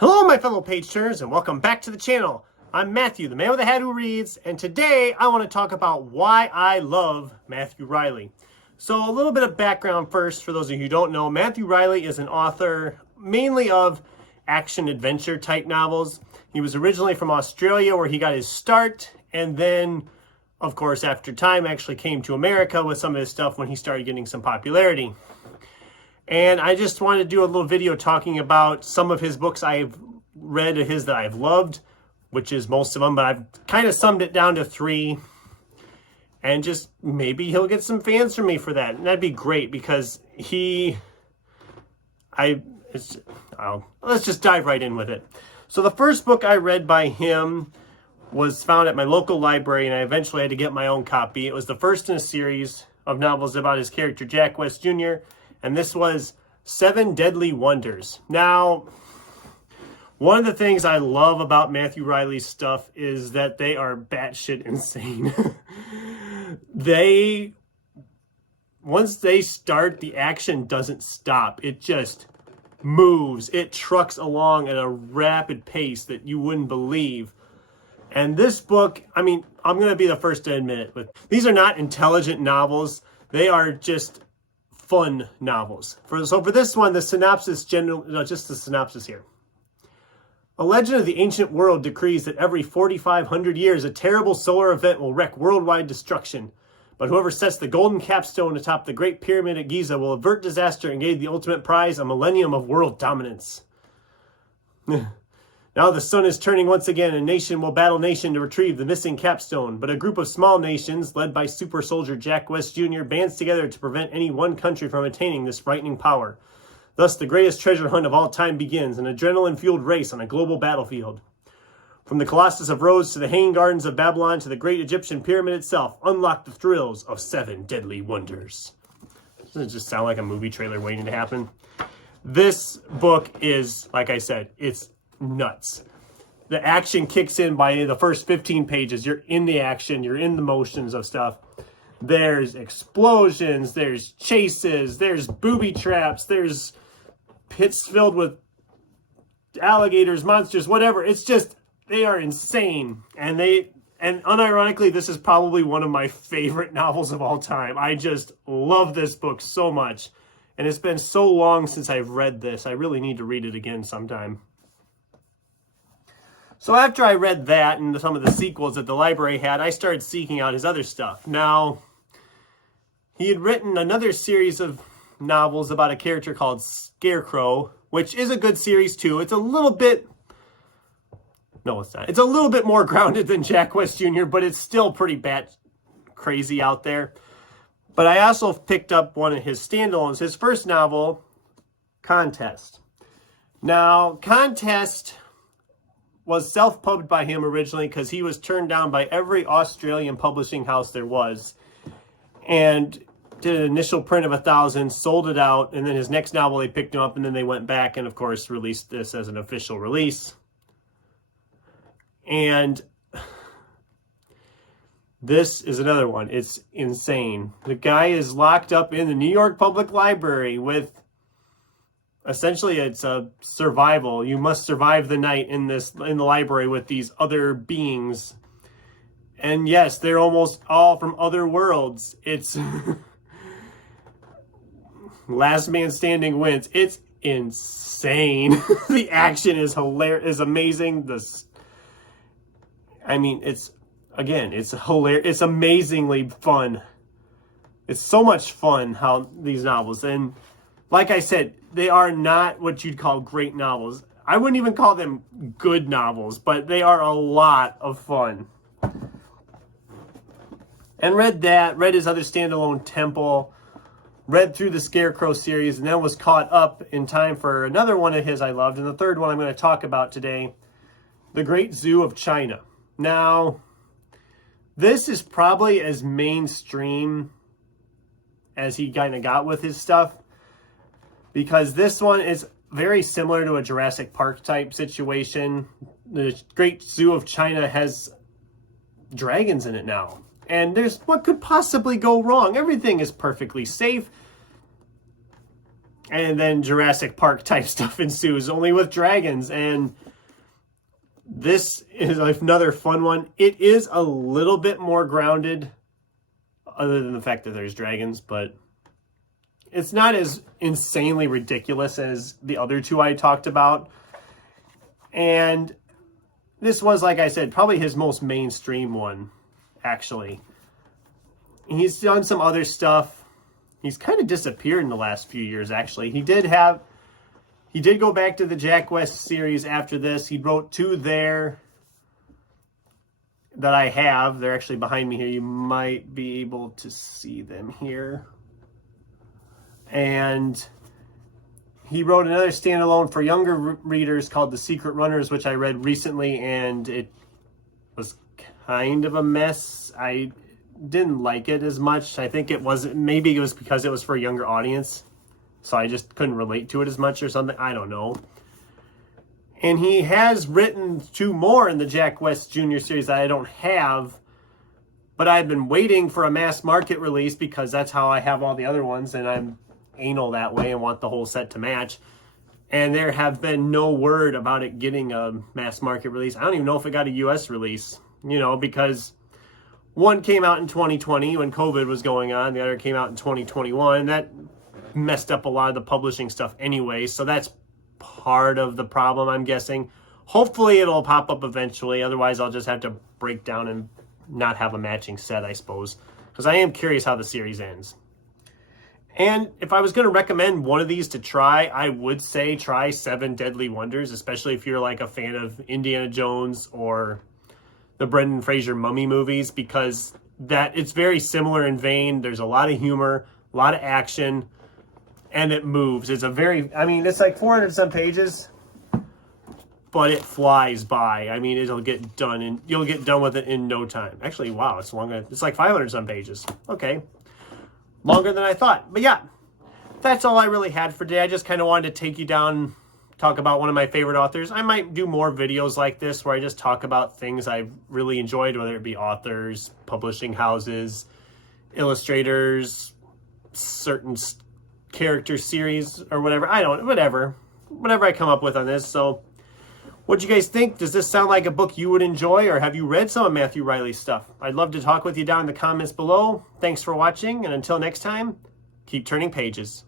Hello, my fellow page turners, and welcome back to the channel. I'm Matthew, the man with the hat who reads, and today I want to talk about why I love Matthew Reilly. So a little bit of background first, for those of you who don't know, Matthew Reilly is an author mainly of action-adventure type novels. He was originally from Australia, where he got his start, and then, of course, after time, actually came to America with some of his stuff when he started getting some popularity. And I just wanted to do a little video talking about some of his books I've read of his that I've loved, which is most of them, but I've kind of summed it down to 3. And just maybe he'll get some fans from me for that. And that'd be great because let's just dive right in with it. So the first book I read by him was found at my local library, and I eventually had to get my own copy. It was the first in a series of novels about his character, Jack West Jr., and this was 7 Deadly Wonders. Now, one of the things I love about Matthew Reilly's stuff is that they are batshit insane. Once they start, the action doesn't stop. It just moves. It trucks along at a rapid pace that you wouldn't believe. And this book, I mean, I'm going to be the first to admit it, but these are not intelligent novels. They are just fun novels. So for this one, the synopsis, just the synopsis here. A legend of the ancient world decrees that every 4,500 years, a terrible solar event will wreak worldwide destruction. But whoever sets the golden capstone atop the Great Pyramid at Giza will avert disaster and gain the ultimate prize, a millennium of world dominance. Now the sun is turning once again, and nation will battle nation to retrieve the missing capstone. But a group of small nations, led by super soldier Jack West Jr., bands together to prevent any one country from attaining this frightening power. Thus, the greatest treasure hunt of all time begins, an adrenaline-fueled race on a global battlefield. From the Colossus of Rhodes to the Hanging Gardens of Babylon to the great Egyptian pyramid itself, unlock the thrills of 7 Deadly Wonders. Doesn't it just sound like a movie trailer waiting to happen? This book is, like I said, it's nuts. The action kicks in by the first 15 pages. You're in the action, you're in the motions of stuff. There's explosions, there's chases, there's booby traps, there's pits filled with alligators, monsters, whatever. It's just, they are insane. And unironically, this is probably one of my favorite novels of all time. I just love this book so much. And it's been so long since I've read this. I really need to read it again sometime. So after I read that and some of the sequels that the library had, I started seeking out his other stuff. Now, he had written another series of novels about a character called Scarecrow, which is a good series too. It's a little bit... No, it's not. It's a little bit more grounded than Jack West Jr., but it's still pretty bat crazy out there. But I also picked up one of his standalones, his first novel, Contest. Now, Contest was self-pubbed by him originally because he was turned down by every Australian publishing house there was, and did an initial print of 1,000, sold it out, and then his next novel they picked him up, and then they went back and of course released this as an official release. And this is another one. It's insane. The guy is locked up in the New York Public Library with, essentially, it's a survival. You must survive the night in the library with these other beings. And yes, they're almost all from other worlds. It's last man standing wins. It's insane. The action is hilarious, is amazing. It's hilarious. It's amazingly fun. It's so much fun how these novels, and like I said, they are not what you'd call great novels. I wouldn't even call them good novels, but they are a lot of fun. And read his other standalone, Temple, read through the Scarecrow series, and then was caught up in time for another one of his I loved, and the third one I'm going to talk about today, The Great Zoo of China. Now, this is probably as mainstream as he kind of got with his stuff, because this one is very similar to a Jurassic Park type situation. The Great Zoo of China has dragons in it now. And what could possibly go wrong? Everything is perfectly safe. And then Jurassic Park type stuff ensues, only with dragons. And this is another fun one. It is a little bit more grounded, other than the fact that there's dragons, but it's not as insanely ridiculous as the other two I talked about. And this was, like I said, probably his most mainstream one, actually. He's done some other stuff. He's kind of disappeared in the last few years, actually. He did go back to the Jack West series after this. He wrote 2 there that I have. They're actually behind me here. You might be able to see them here. And he wrote another standalone for younger readers called The Secret Runners, which I read recently, and it was kind of a mess. I didn't like it as much. I think maybe it was because it was for a younger audience, so I just couldn't relate to it as much or something. I don't know. And he has written 2 more in the Jack West Jr. series that I don't have, but I've been waiting for a mass market release because that's how I have all the other ones, and I'm anal that way and want the whole set to match. And there have been no word about it getting a mass market release. I don't even know if it got a US release, because one came out in 2020 when COVID was going on. The other came out in 2021. That messed up a lot of the publishing stuff anyway. So that's part of the problem, I'm guessing. Hopefully it'll pop up eventually. Otherwise, I'll just have to break down and not have a matching set, I suppose. Because I am curious how the series ends. And if I was going to recommend one of these to try, I would say try 7 Deadly Wonders, especially if you're like a fan of Indiana Jones or the Brendan Fraser Mummy movies, because it's very similar in vein. There's a lot of humor, a lot of action, and it moves. It's it's like 400 some pages, but it flies by. It'll get done, and you'll get done with it in no time. Actually, wow, it's longer. It's like 500 some pages. Okay. Longer than I thought. But yeah, that's all I really had for today. I just kind of wanted to take you down, talk about one of my favorite authors. I might do more videos like this where I just talk about things I've really enjoyed, whether it be authors, publishing houses, illustrators, certain character series, or whatever. Whatever I come up with on this. So what'd you guys think? Does this sound like a book you would enjoy, or have you read some of Matthew Reilly's stuff? I'd love to talk with you down in the comments below. Thanks for watching, and until next time, keep turning pages.